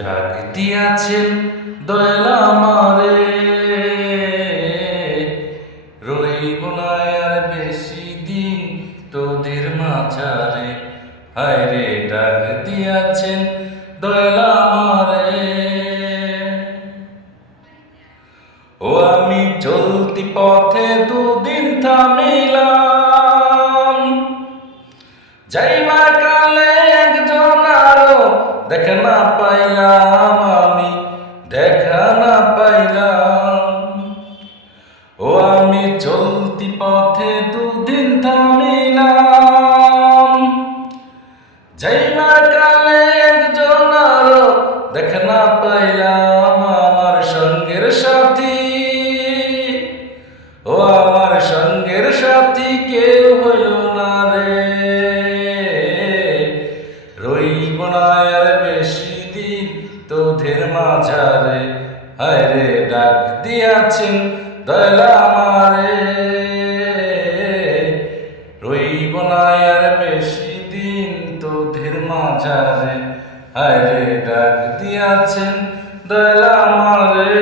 ডাক দিয়াছেন দয়াল আমারে, রইব না আর বেশি দিন তোদের মাঝারে। হায় রে ডাক দিয়াছেন দয়াল আমারে। ও আমি চলতি পথে দুদিন থামিলাম, যাইবার কালে একজন আরো দেখা না পাইলাম, আমি দেখা না পাইলাম। ও আমি চলতি পথে দুদিন থামিলাম, যাইবার কালে একজন আরো দেখা না পাইলাম। আমার সঙ্গের সাথী, ও আমার সঙ্গের সাথী কেউ হইল না রে। রইব না আর বেশি দিন তোদের মাঝারে। হায় রে ডাক দিয়াছেন দয়াল আমারে, রইব না আর বেশি দিন তোদের মাঝারে। হায় রে ডাক দিয়াছেন দয়াল আমারে।